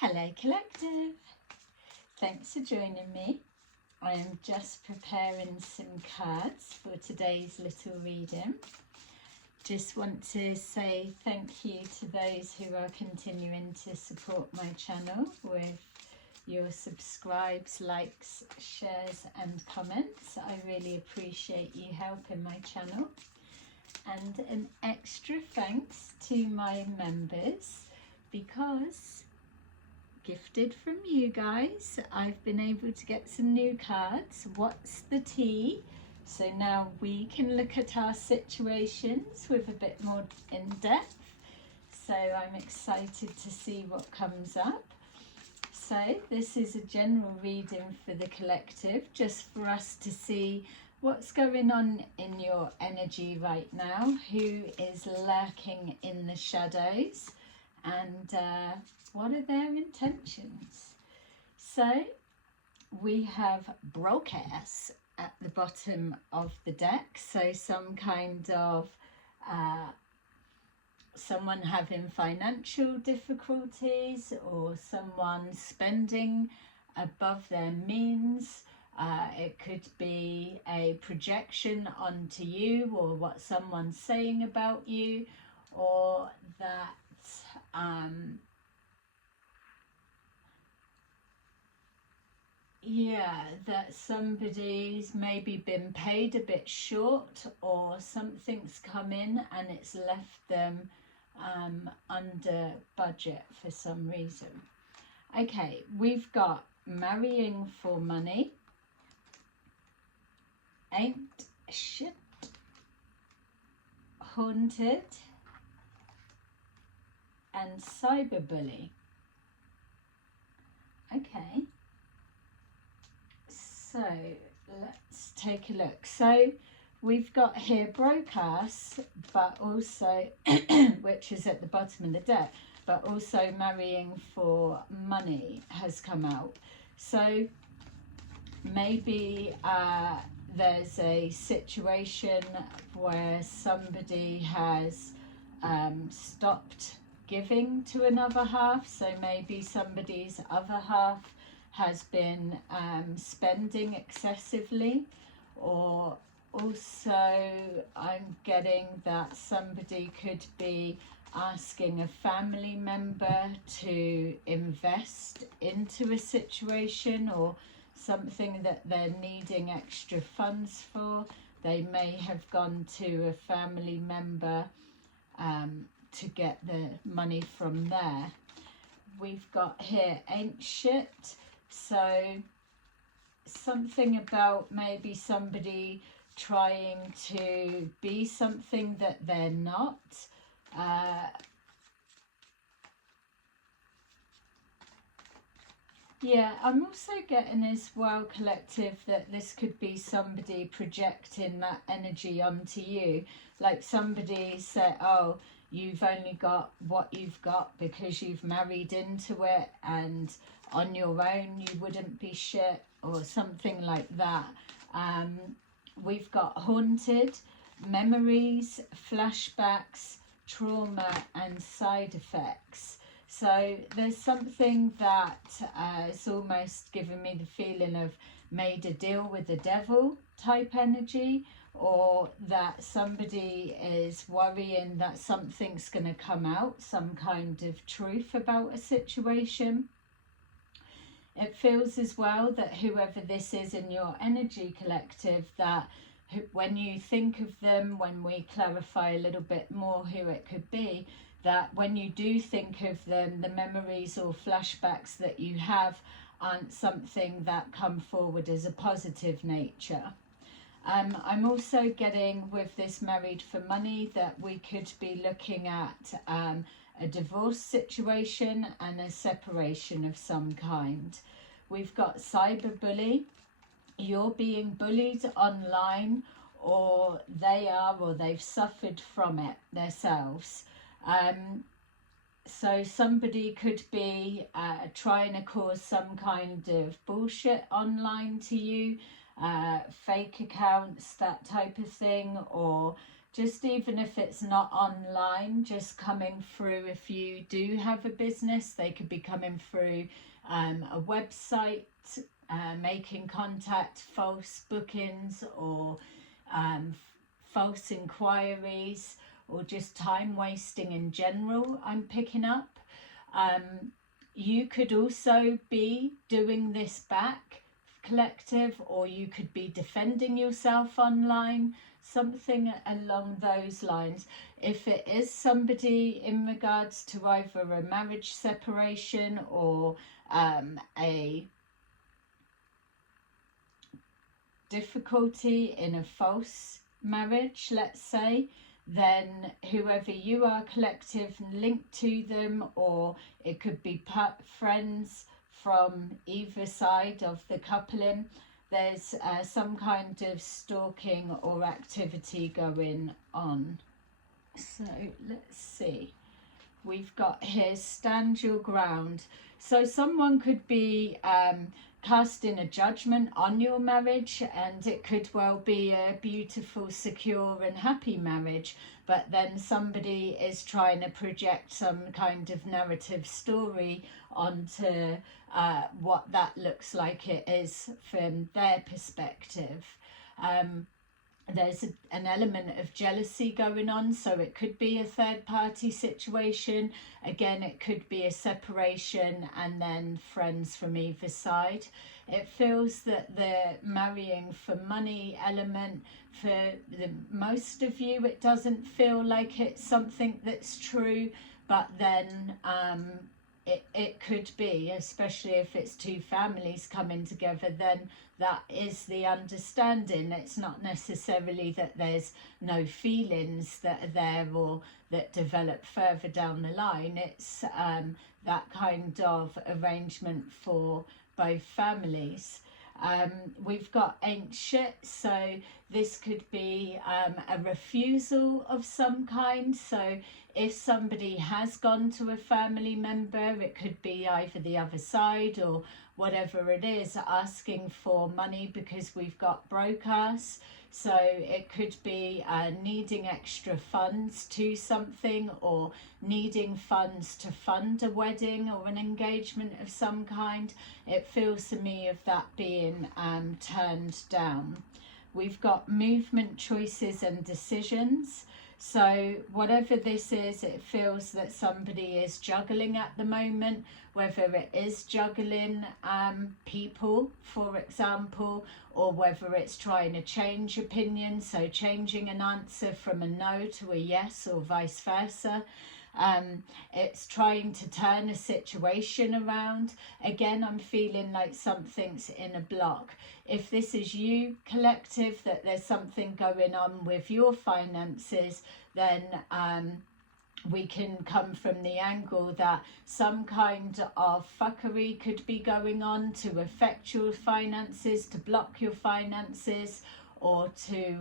Hello Collective, thanks for joining me. I am just preparing some cards for today's little reading. Just want to say thank you to those who are continuing to support my channel with your subscribes, likes, shares and comments. I really appreciate you helping my channel. And an extra thanks to my members, because gifted from you guys, I've been able to get some new cards. What's the tea? So now we can look at our situations with a bit more in depth. So I'm excited to see what comes up. So this is a general reading for the collective, just for us to see what's going on in your energy right now, who is lurking in the shadows, and what are their intentions. So we have broadcast at the bottom of the deck, so some kind of someone having financial difficulties, or someone spending above their means. It could be a projection onto you, or what someone's saying about you, or that that somebody's maybe been paid a bit short, or something's come in and it's left them under budget for some reason. Okay, we've got marrying for money, ain't shit, haunted, and cyberbully. Okay, so let's take a look. So we've got here broadcast, but also which is at the bottom of the deck, but also marrying for money has come out. So maybe there's a situation where somebody has stopped giving to another half. So maybe somebody's other half has been spending excessively, or also I'm getting that somebody could be asking a family member to invest into a situation or something that they're needing extra funds for. They may have gone to a family member to get the money from there. We've got here ain't shit, so something about maybe somebody trying to be something that they're not. Yeah, I'm also getting as well, collective, that this could be somebody projecting that energy onto you. Like somebody said, oh, you've only got what you've got because you've married into it, and on your own you wouldn't be shit, or something like that. We've got haunted, memories, flashbacks, trauma and side effects. So there's something that is almost giving me the feeling of made a deal with the devil type energy, or that somebody is worrying that something's going to come out, some kind of truth about a situation. It feels as well that whoever this is in your energy, collective, that when you think of them, when we clarify a little bit more who it could be, that when you do think of them, the memories or flashbacks that you have aren't something that come forward as a positive nature. I'm also getting with this married for money that we could be looking at a divorce situation and a separation of some kind. We've got cyberbully. You're being bullied online, or they are, or they've suffered from it themselves. So somebody could be trying to cause some kind of bullshit online to you, fake accounts, that type of thing, or just even if it's not online, just coming through. If you do have a business, they could be coming through a website, making contact, false bookings, or false inquiries, or just time wasting in general, I'm picking up. You could also be doing this back, collective, or you could be defending yourself online, something along those lines. If it is somebody in regards to either a marriage separation or a difficulty in a false marriage, let's say, then whoever you are, collective, linked to them, or it could be friends from either side of the coupling, there's some kind of stalking or activity going on. So let's see. We've got here, stand your ground. So someone could be casting a judgment on your marriage, and it could well be a beautiful, secure and happy marriage, but then somebody is trying to project some kind of narrative story onto what that looks like it is from their perspective. There's an element of jealousy going on, so it could be a third party situation. Again, it could be a separation and then friends from either side. It feels that the marrying for money element, for most of you, it doesn't feel like it's something that's true, but then it could be, especially if it's two families coming together, then that is the understanding. It's not necessarily that there's no feelings that are there or that develop further down the line. It's that kind of arrangement for both families. We've got ancient, so this could be a refusal of some kind. So if somebody has gone to a family member, it could be either the other side or whatever it is, asking for money, because we've got broadcasts. So it could be needing extra funds to something, or needing funds to fund a wedding or an engagement of some kind. It feels to me of that being turned down. We've got movement, choices and decisions. So whatever this is, it feels that somebody is juggling at the moment, whether it is juggling people, for example, or whether it's trying to change opinion, so changing an answer from a no to a yes, or vice versa. It's trying to turn a situation around. Again, I'm feeling like something's in a block. If this is you, collective, that there's something going on with your finances, then we can come from the angle that some kind of fuckery could be going on to affect your finances, to block your finances, or to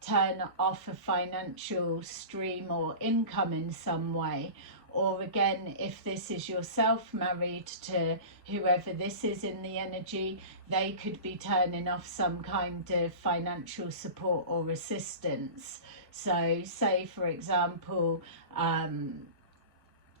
turn off a financial stream or income in some way. Or again, if this is yourself married to whoever this is in the energy, they could be turning off some kind of financial support or assistance. So say, for example,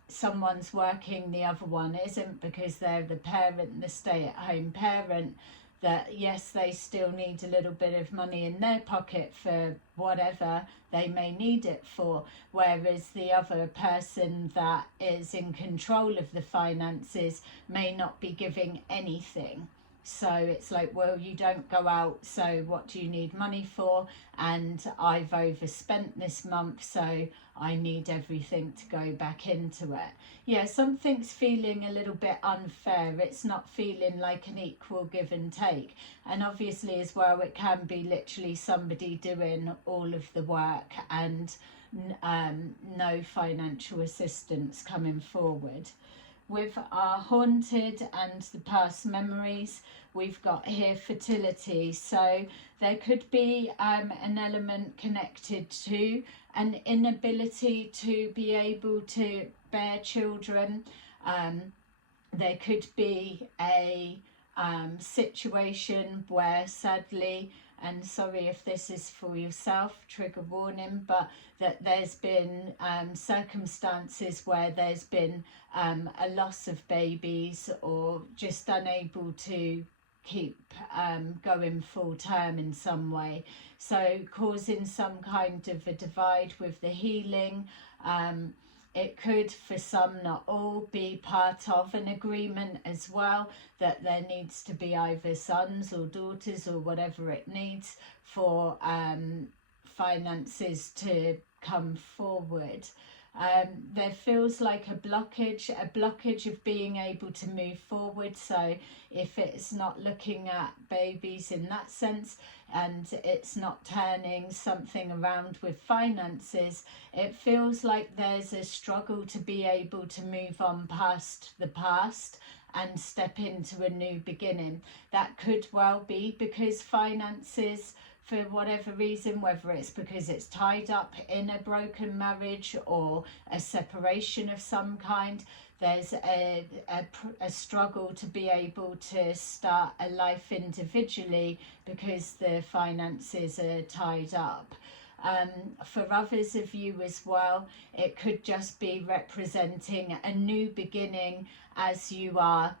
someone's working, the other one isn't, because they're the parent, the stay-at-home parent, that yes, they still need a little bit of money in their pocket for whatever they may need it for, whereas the other person that is in control of the finances may not be giving anything. So it's like, well, you don't go out, so what do you need money for? And I've overspent this month, so I need everything to go back into it. Yeah, something's feeling a little bit unfair. It's not feeling like an equal give and take. And obviously as well, it can be literally somebody doing all of the work and no financial assistance coming forward. With our haunted and the past memories, we've got here fertility. So there could be an element connected to an inability to be able to bear children. There could be a situation where sadly and sorry if this is for yourself, trigger warning, but that there's been circumstances where there's been a loss of babies, or just unable to keep going full term in some way, so causing some kind of a divide with the healing. It could, for some, not all, be part of an agreement as well, that there needs to be either sons or daughters or whatever it needs for finances to come forward. There feels like a blockage of being able to move forward. So if it's not looking at babies in that sense, and it's not turning something around with finances, it feels like there's a struggle to be able to move on past the past and step into a new beginning. That could well be because finances, for whatever reason, whether it's because it's tied up in a broken marriage or a separation of some kind, there's a struggle to be able to start a life individually because the finances are tied up. For others of you as well, it could just be representing a new beginning as you are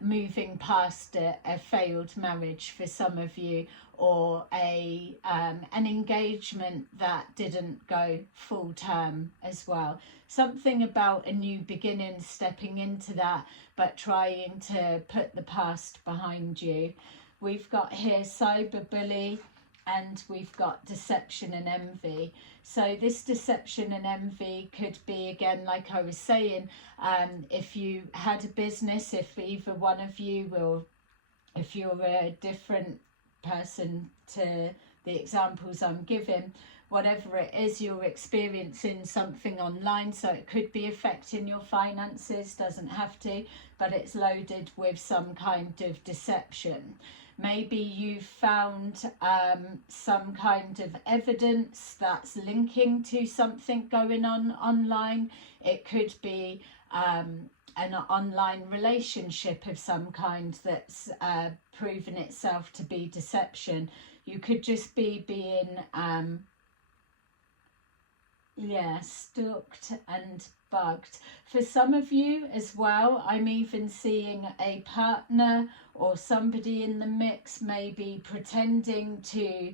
moving past a failed marriage for some of you, or an engagement that didn't go full term as well. Something about a new beginning, stepping into that, but trying to put the past behind you. We've got here cyberbully, and we've got deception and envy. So this deception and envy could be, again, like I was saying, if you had a business, if either one of you, or if you're a different person to the examples I'm giving, whatever it is, you're experiencing something online. So it could be affecting your finances, doesn't have to, but it's loaded with some kind of deception. Maybe you found some kind of evidence that's linking to something going on online. It could be an online relationship of some kind that's proven itself to be deception. You could just be being stalked and bugged. For some of you as well, I'm even seeing a partner or somebody in the mix, maybe pretending to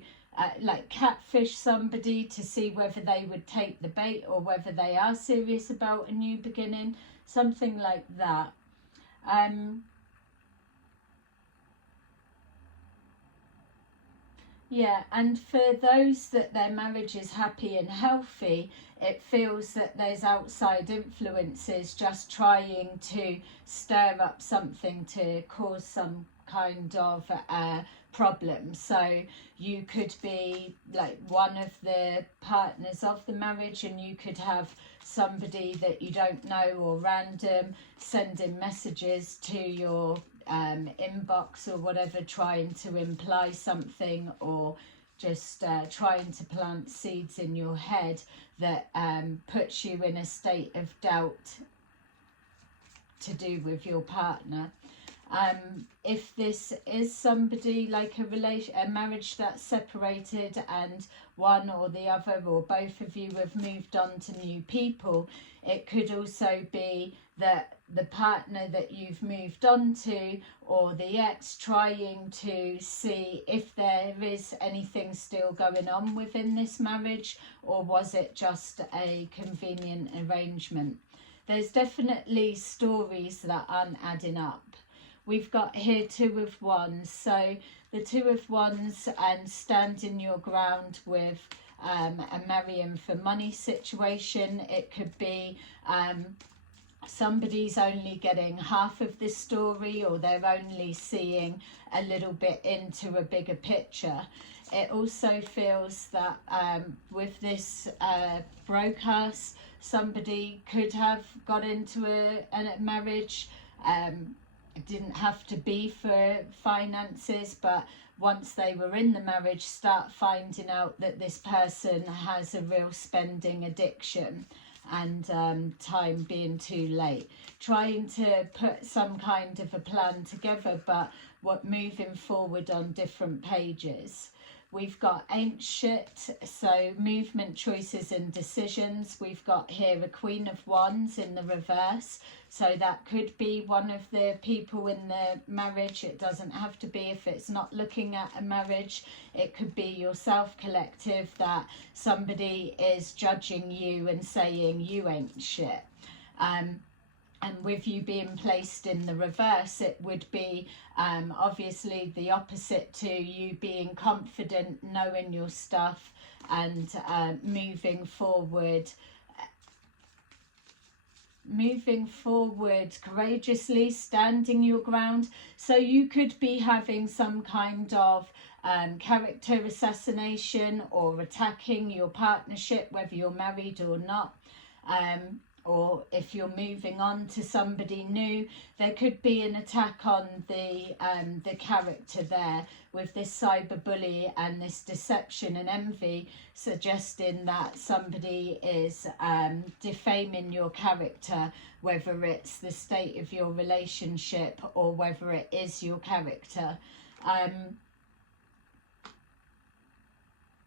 like catfish somebody to see whether they would take the bait or whether they are serious about a new beginning, something like that. Yeah, and for those that their marriage is happy and healthy, it feels that there's outside influences just trying to stir up something to cause some kind of problem. So you could be like one of the partners of the marriage, and you could have somebody that you don't know or random sending messages to your inbox or whatever, trying to imply something, or just trying to plant seeds in your head that puts you in a state of doubt to do with your partner. If this is somebody like a marriage that's separated and one or the other or both of you have moved on to new people, it could also be that the partner that you've moved on to, or the ex, trying to see if there is anything still going on within this marriage, or was it just a convenient arrangement. There's definitely stories that aren't adding up. We've got here Two of Wands. So the Two of Wands and standing your ground with a marrying for money situation. It could be somebody's only getting half of the story, or they're only seeing a little bit into a bigger picture. It also feels that with this broadcast, somebody could have got into a marriage. It didn't have to be for finances, but once they were in the marriage, start finding out that this person has a real spending addiction. and time being too late. Trying to put some kind of a plan together, but moving forward on different pages. We've got ain't shit, so movement, choices and decisions. We've got here a Queen of Wands in the reverse. So that could be one of the people in the marriage. It doesn't have to be if it's not looking at a marriage. It could be yourself, collective, that somebody is judging you and saying you ain't shit. And with you being placed in the reverse, it would be obviously the opposite to you being confident, knowing your stuff, and moving forward courageously, standing your ground. So you could be having some kind of character assassination or attacking your partnership, whether you're married or not. Or if you're moving on to somebody new, there could be an attack on the character there, with this cyberbully and this deception and envy, suggesting that somebody is defaming your character, whether it's the state of your relationship or whether it is your character.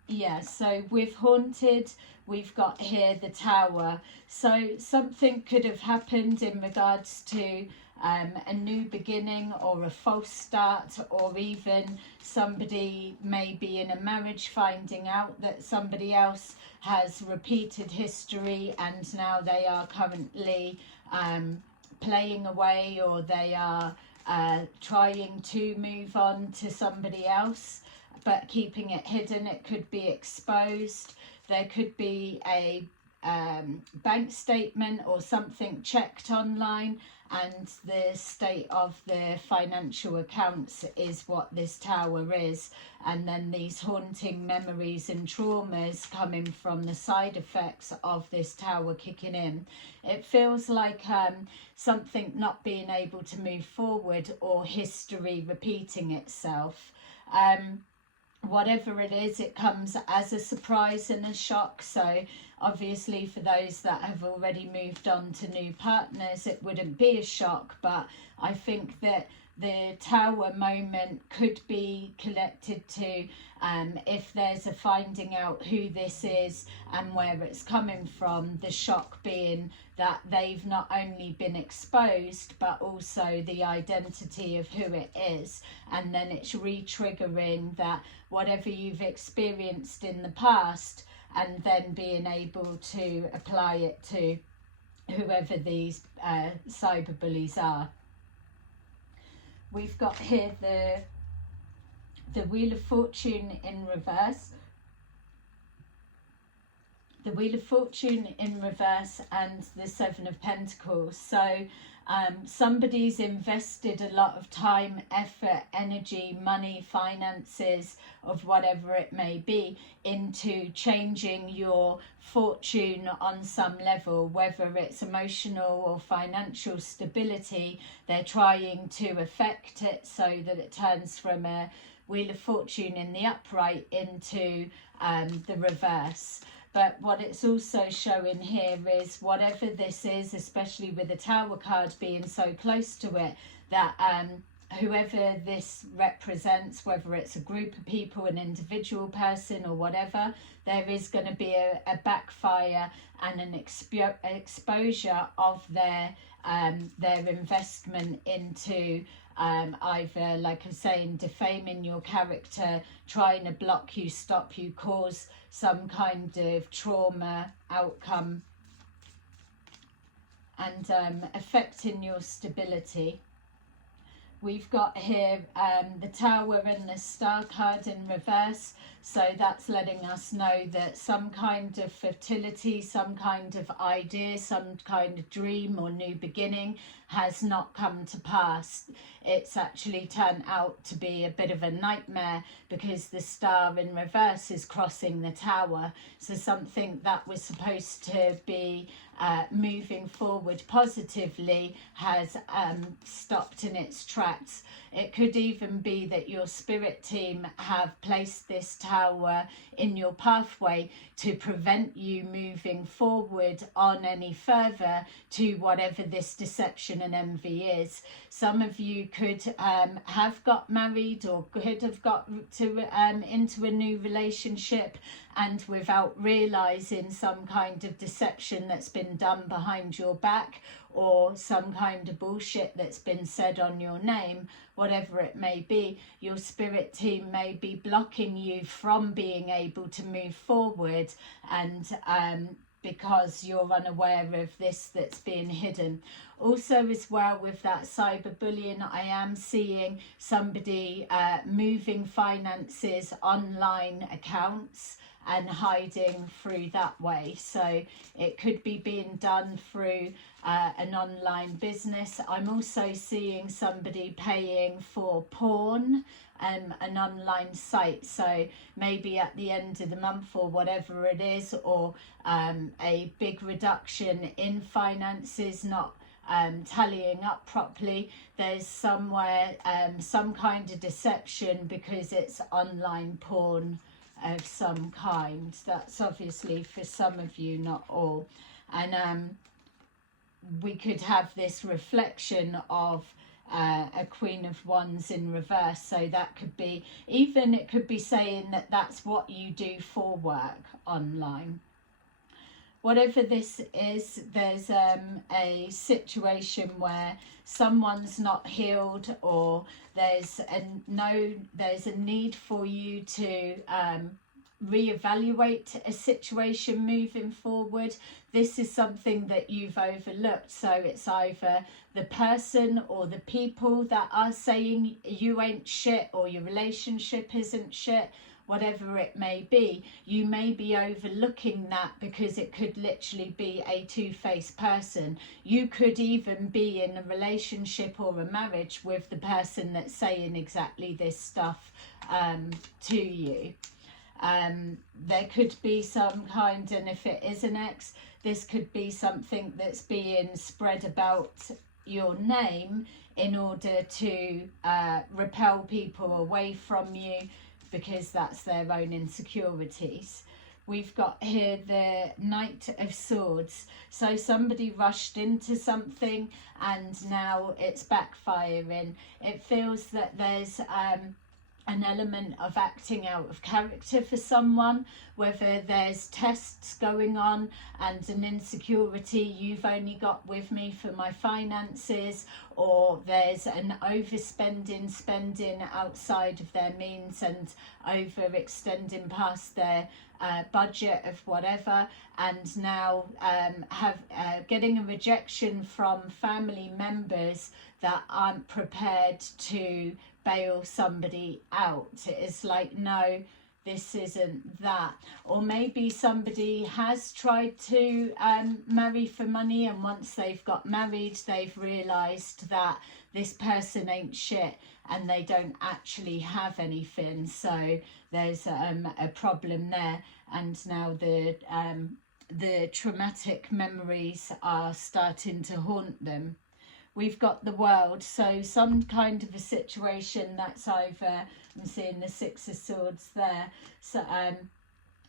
Yeah, so with haunted, we've got here the Tower. So something could have happened in regards to a new beginning or a false start, or even somebody may be in a marriage finding out that somebody else has repeated history and now they are currently playing away, or they are trying to move on to somebody else, but keeping it hidden. It could be exposed. There could be a bank statement or something checked online, and the state of the financial accounts is what this Tower is. And then these haunting memories and traumas coming from the side effects of this Tower kicking in. It feels like something not being able to move forward, or history repeating itself. Whatever it is, it comes as a surprise and a shock. So obviously for those that have already moved on to new partners, it wouldn't be a shock, but I think that the Tower moment could be connected to if there's a finding out who this is and where it's coming from, the shock being that they've not only been exposed but also the identity of who it is, and then it's re-triggering that whatever you've experienced in the past, and then being able to apply it to whoever these cyberbullies are. We've got here the Wheel of Fortune in reverse. The Wheel of Fortune in reverse and the Seven of Pentacles. So somebody's invested a lot of time, effort, energy, money, finances, of whatever it may be, into changing your fortune on some level, whether it's emotional or financial stability. They're trying to affect it so that it turns from a Wheel of Fortune in the upright into the reverse. But what it's also showing here is whatever this is, especially with the Tower card being so close to it, that whoever this represents, whether it's a group of people, an individual person or whatever, there is going to be a backfire and an exposure of their investment into either, like I'm saying, defaming your character, trying to block you, stop you, cause some kind of trauma outcome, and affecting your stability. We've got here the Tower and the Star card in reverse. So that's letting us know that some kind of fertility, some kind of idea, some kind of dream or new beginning has not come to pass. It's actually turned out to be a bit of a nightmare, because the Star in reverse is crossing the Tower. So something that was supposed to be moving forward positively has stopped in its tracks. It could even be that your spirit team have placed this tower in your pathway to prevent you moving forward on any further to whatever this deception and envy is. Some of you could have got married or could have got to into a new relationship, and without realizing some kind of deception that's been done behind your back, or some kind of bullshit that's been said on your name, whatever it may be, your spirit team may be blocking you from being able to move forward, and because you're unaware of this that's being hidden. Also as well, with that cyberbullying, I am seeing somebody moving finances, online accounts, and hiding through that way. So it could be being done through an online business. I'm also seeing somebody paying for porn, an online site. So maybe at the end of the month or whatever it is, or a big reduction in finances not tallying up properly, there's somewhere some kind of deception because it's online porn of some kind. That's obviously for some of you, not all. And we could have this reflection of a Queen of Wands in reverse. So that could be, even it could be saying that that's what you do for work online. Whatever this is, there's a situation where someone's not healed, or there's a need for you to reevaluate a situation moving forward. This is something that you've overlooked. So it's either the person or the people that are saying you ain't shit, or your relationship isn't shit. Whatever it may be, you may be overlooking that because it could literally be a two-faced person. You could even be in a relationship or a marriage with the person that's saying exactly this stuff to you. There could be some kind, and if it is an ex, this could be something that's being spread about your name in order to repel people away from you, because that's their own insecurities. We've got here the Knight of Swords. So somebody rushed into something and now it's backfiring. It feels that there's an element of acting out of character for someone, whether there's tests going on and an insecurity, you've only got with me for my finances, or there's an overspending, spending outside of their means and overextending past their budget of whatever, and now getting a rejection from family members that aren't prepared to bail somebody out. It's like, no, this isn't that. Or maybe somebody has tried to marry for money, and once they've got married, they've realised that this person ain't shit and they don't actually have anything. So there's a problem there, and now the traumatic memories are starting to haunt them. We've got the World, so some kind of a situation that's either, I'm seeing the Six of Swords there, so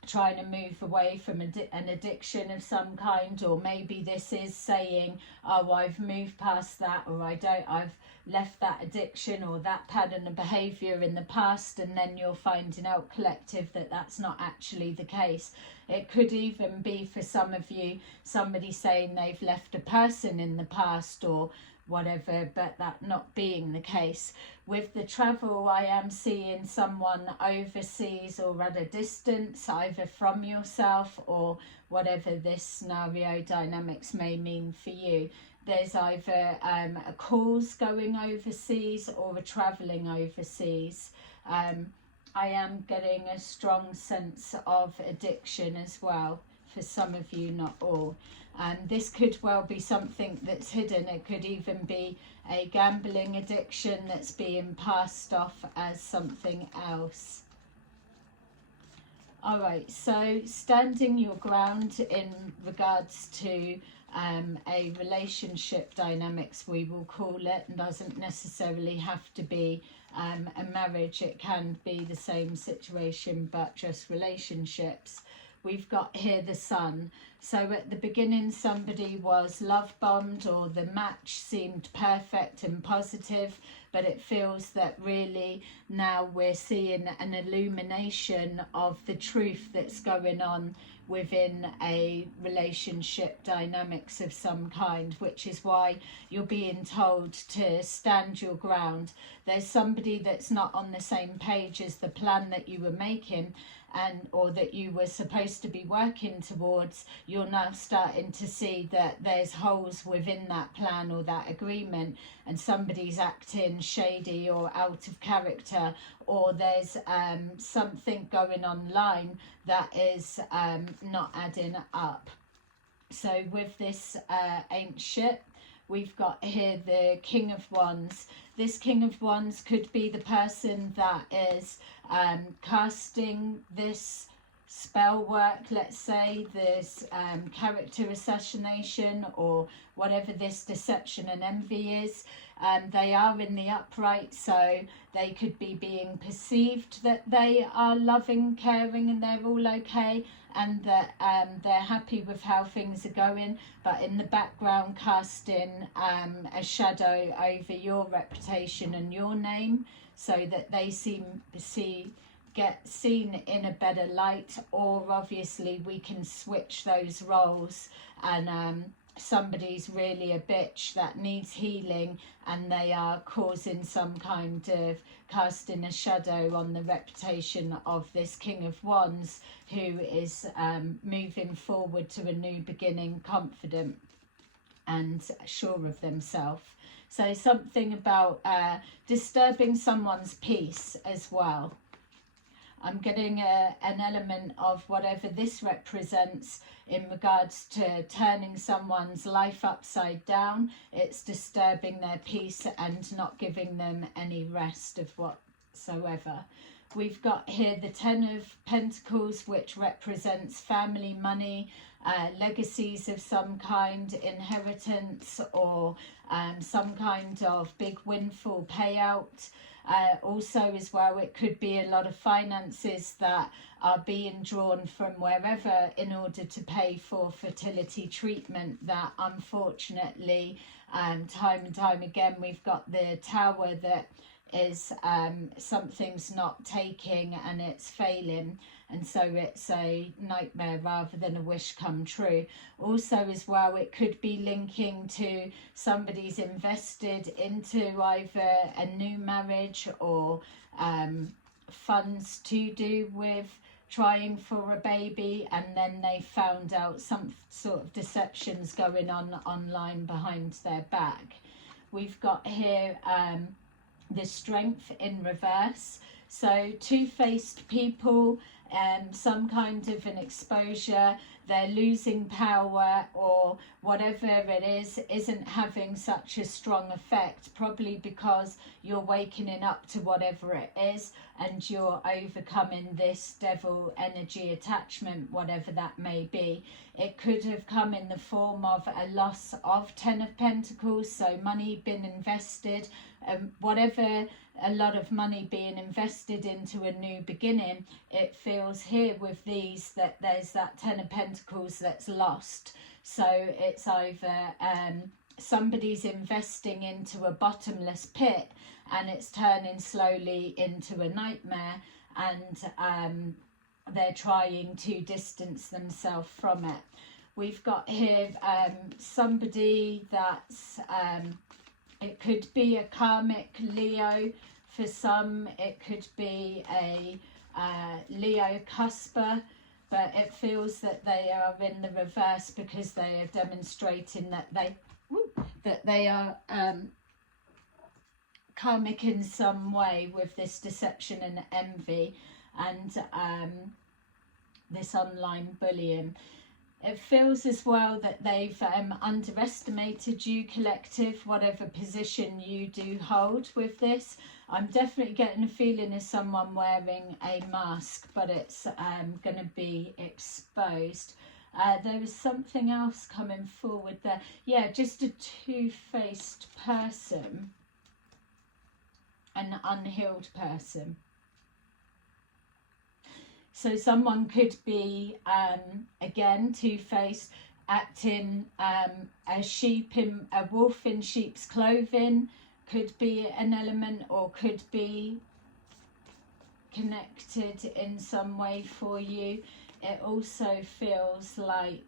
trying to move away from an addiction of some kind, or maybe this is saying, oh, I've moved past that, or I've left that addiction or that pattern of behaviour in the past, and then you're finding out, collective, that that's not actually the case. It could even be, for some of you, somebody saying they've left a person in the past or whatever, but that not being the case. With the travel, I am seeing someone overseas or at a distance, either from yourself or whatever this scenario dynamics may mean for you. There's either a cause going overseas or a travelling overseas. I am getting a strong sense of addiction as well for some of you, not all. And this could well be something that's hidden. It could even be a gambling addiction that's being passed off as something else. All right, so standing your ground in regards to a relationship dynamics, we will call it. It doesn't necessarily have to be a marriage. It can be the same situation but just relationships. We've got here the Sun. So at the beginning somebody was love bombed, or the match seemed perfect and positive, but it feels that really now we're seeing an illumination of the truth that's going on within a relationship dynamics of some kind, which is why you're being told to stand your ground. There's somebody that's not on the same page as the plan that you were making, and or that you were supposed to be working towards. You're now starting to see that there's holes within that plan or that agreement, and somebody's acting shady or out of character, or there's something going online that is not adding up. So with this ain't shit, we've got here the King of Wands. This King of Wands could be the person that is casting this spell work, let's say, this character assassination, or whatever this deception and envy is. They are in the upright, so they could be being perceived that they are loving, caring, and they're all okay, and that they're happy with how things are going, but in the background casting a shadow over your reputation and your name, so that they get seen in a better light. Or obviously we can switch those roles, and somebody's really a bitch that needs healing, and they are causing some kind of casting a shadow on the reputation of this King of Wands, who is moving forward to a new beginning, confident and sure of themselves. So something about disturbing someone's peace as well. I'm getting an element of whatever this represents in regards to turning someone's life upside down. It's disturbing their peace and not giving them any rest of whatsoever. We've got here the Ten of Pentacles, which represents family, money, legacies of some kind, inheritance, or some kind of big windfall payout. Also as well, it could be a lot of finances that are being drawn from wherever in order to pay for fertility treatment that unfortunately time and time again we've got the Tower, that is something's not taking and it's failing, and so it's a nightmare rather than a wish come true. Also as well, it could be linking to somebody's invested into either a new marriage or funds to do with trying for a baby, and then they found out some sort of deceptions going on online behind their back. We've got here the Strength in reverse. So two-faced people, some kind of an exposure, they're losing power, or whatever it is isn't having such a strong effect, probably because you're waking up to whatever it is and you're overcoming this devil energy attachment, whatever that may be. It could have come in the form of a loss of Ten of Pentacles, so money been invested, whatever, a lot of money being invested into a new beginning. It feels here with these that there's that Ten of Pentacles that's lost. So it's either somebody's investing into a bottomless pit and it's turning slowly into a nightmare, and they're trying to distance themselves from it. We've got here somebody that's it could be a karmic Leo for some, it could be a Leo cusper, but it feels that they are in the reverse because they are demonstrating that they are karmic in some way with this deception and envy and this online bullying. It feels as well that they've underestimated you, collective, whatever position you do hold with this. I'm definitely getting a feeling of someone wearing a mask, but it's going to be exposed. There was something else coming forward there. Yeah, just a two-faced person, an unhealed person. So someone could be, again, two-faced, acting a wolf in sheep's clothing, could be an element, or could be connected in some way for you. It also feels like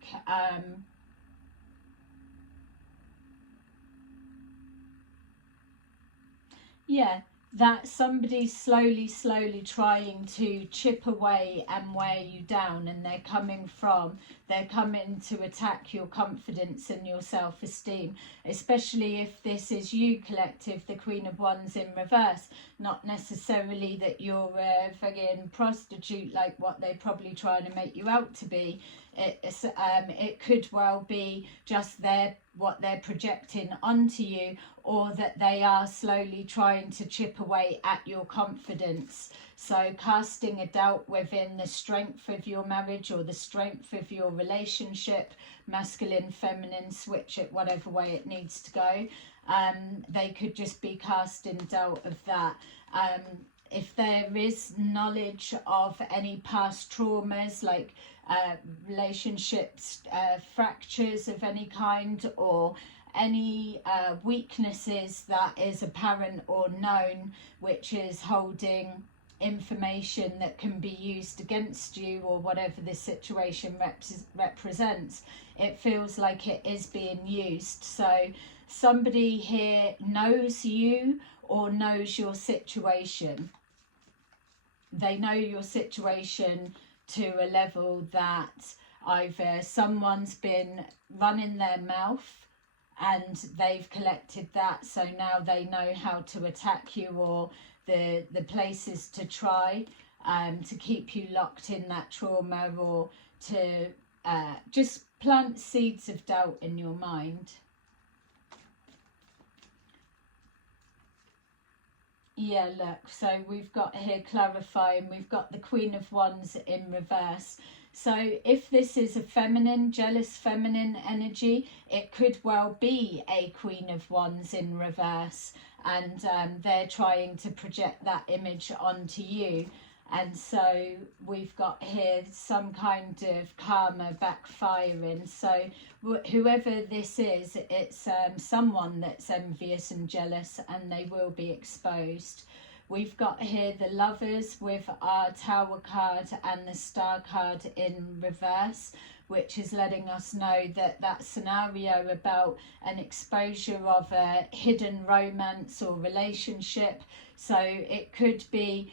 yeah, that somebody's slowly trying to chip away and wear you down, and they're coming to attack your confidence and your self-esteem, especially if this is you, collective, the Queen of Wands in reverse. Not necessarily that you're a friggin' prostitute like what they're probably trying to make you out to be. It could well be just what they're projecting onto you, or that they are slowly trying to chip away at your confidence. So casting a doubt within the strength of your marriage or the strength of your relationship, masculine, feminine, switch it whatever way it needs to go. They could just be casting doubt of that. If there is knowledge of any past traumas, like relationships, fractures of any kind, or any weaknesses that is apparent or known, which is holding information that can be used against you, or whatever this situation represents, it feels like it is being used. So somebody here knows you or knows your situation. They know your situation to a level that either someone's been running their mouth and they've collected that, so now they know how to attack you, or the places to try to keep you locked in that trauma, or to just plant seeds of doubt in your mind. Yeah, look, so we've got here clarifying, we've got the Queen of Wands in reverse. So if this is a feminine, jealous feminine energy, it could well be a Queen of Wands in reverse, and they're trying to project that image onto you. And so we've got here some kind of karma backfiring. So whoever this is, it's someone that's envious and jealous, and they will be exposed. We've got here the Lovers with our Tower card and the Star card in reverse, which is letting us know that that scenario about an exposure of a hidden romance or relationship. So it could be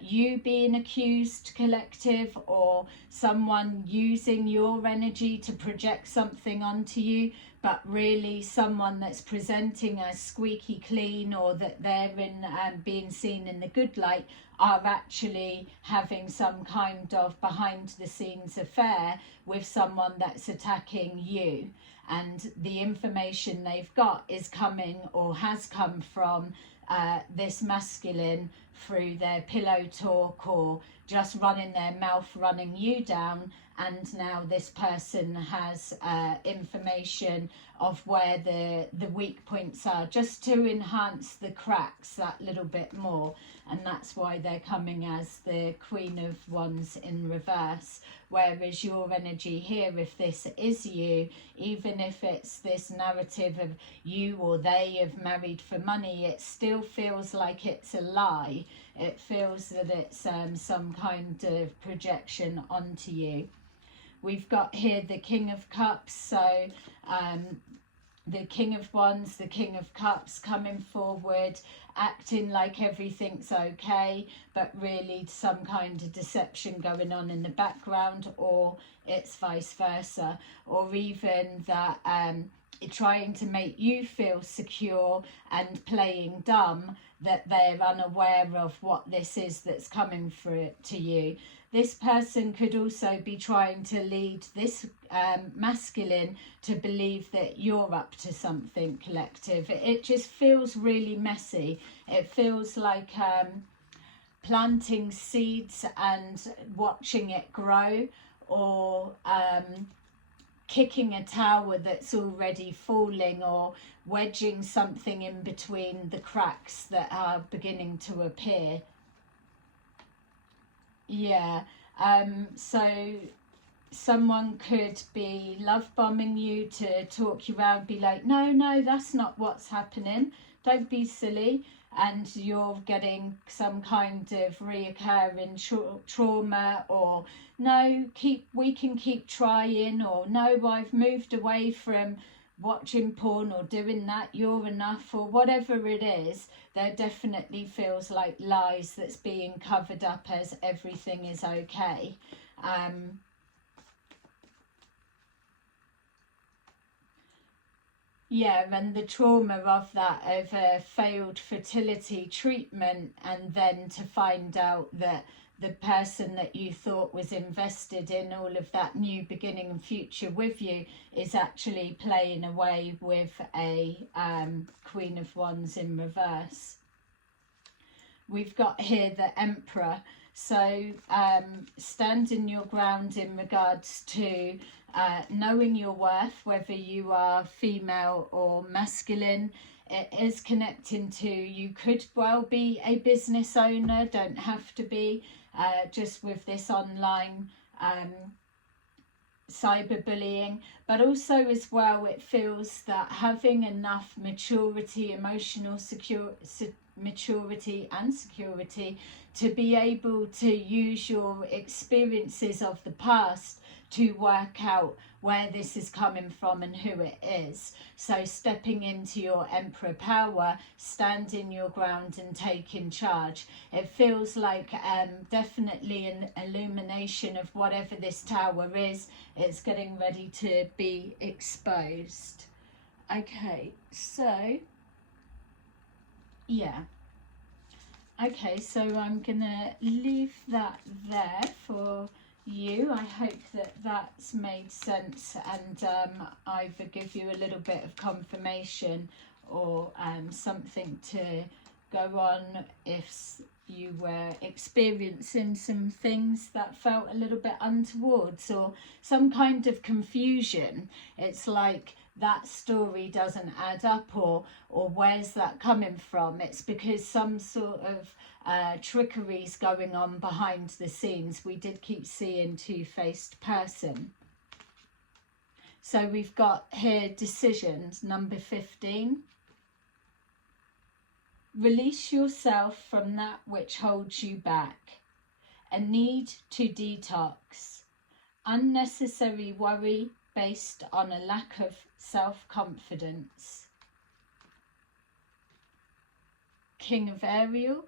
you being accused, collective, or someone using your energy to project something onto you, but really someone that's presenting as squeaky clean, or that they're in being seen in the good light, are actually having some kind of behind the scenes affair with someone that's attacking you. And the information they've got is coming, or has come from this masculine, through their pillow talk, or just running their mouth, running you down. And now this person has information of where the weak points are, just to enhance the cracks that little bit more. And that's why they're coming as the Queen of Wands in reverse. Whereas your energy here, if this is you, even if it's this narrative of you or they have married for money, it still feels like it's a lie. It feels that it's some kind of projection onto you. We've got here the King of Cups, so the King of Wands, the King of Cups coming forward, acting like everything's okay, but really some kind of deception going on in the background, or it's vice versa, or even that trying to make you feel secure and playing dumb, that they're unaware of what this is that's coming through to you. This person could also be trying to lead this masculine to believe that you're up to something, collective. It just feels really messy. It feels like planting seeds and watching it grow, or kicking a tower that's already falling, or wedging something in between the cracks that are beginning to appear. Yeah. So someone could be love bombing you to talk you around, be like, no, no, that's not what's happening, don't be silly, and you're getting some kind of reoccurring trauma, or no, we can keep trying, or no, I've moved away from watching porn or doing that, you're enough, or whatever it is. There definitely feels like lies that's being covered up as everything is okay. Yeah, and the trauma of that, of a failed fertility treatment, and then to find out that the person that you thought was invested in all of that new beginning and future with you is actually playing away with a Queen of Wands in reverse. We've got here the Emperor. So standing your ground in regards to knowing your worth, whether you are female or masculine. It is connecting to, you could well be a business owner, don't have to be, just with this online cyberbullying, but also as well it feels that having enough maturity, emotional maturity and security to be able to use your experiences of the past to work out where this is coming from and who it is. So stepping into your Emperor power, standing your ground and taking charge. It feels like definitely an illumination of whatever this tower is. It's getting ready to be exposed. Okay, so yeah. Okay, so I'm gonna leave that there for you. I hope that that's made sense, and either give you a little bit of confirmation, or something to go on if you were experiencing some things that felt a little bit untowards, or some kind of confusion. It's like that story doesn't add up, or where's that coming from? It's because some sort of trickery's going on behind the scenes. We did keep seeing two-faced person. So we've got here decisions, number 15. Release yourself from that which holds you back. A need to detox. Unnecessary worry based on a lack of self-confidence. King of Ariel.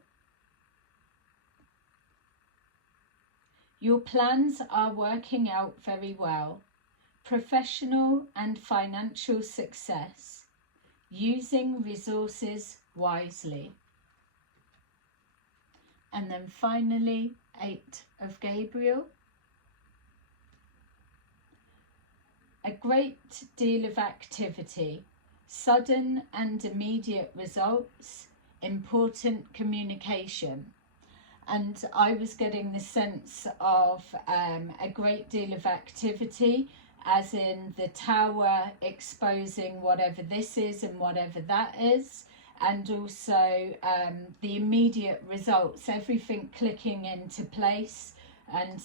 Your plans are working out very well. Professional and financial success. Using resources wisely. And then finally, 8 of Gabriel. A great deal of activity, sudden and immediate results, important communication. And I was getting the sense of a great deal of activity, as in the tower exposing whatever this is and whatever that is, and also the immediate results, everything clicking into place, and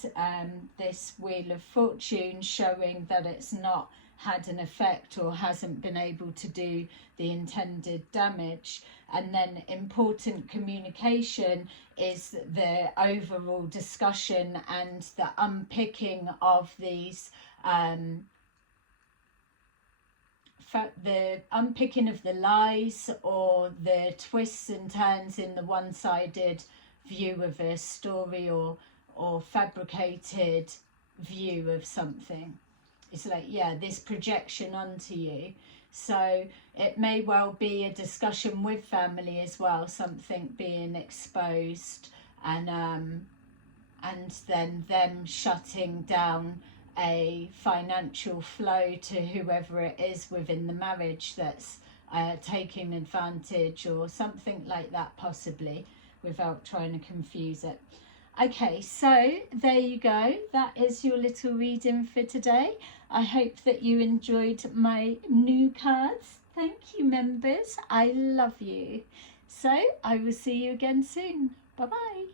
this Wheel of Fortune showing that it's not had an effect or hasn't been able to do the intended damage. And then important communication is the overall discussion and the unpicking of these the unpicking of the lies or the twists and turns in the one-sided view of a story, or fabricated view of something. It's like, yeah, this projection onto you. So it may well be a discussion with family as well, something being exposed, and then them shutting down a financial flow to whoever it is within the marriage that's taking advantage, or something like that, possibly, without trying to confuse it. Okay, so there you go. That is your little reading for today. I hope that you enjoyed my new cards. Thank you, members. I love you. So I will see you again soon. Bye bye.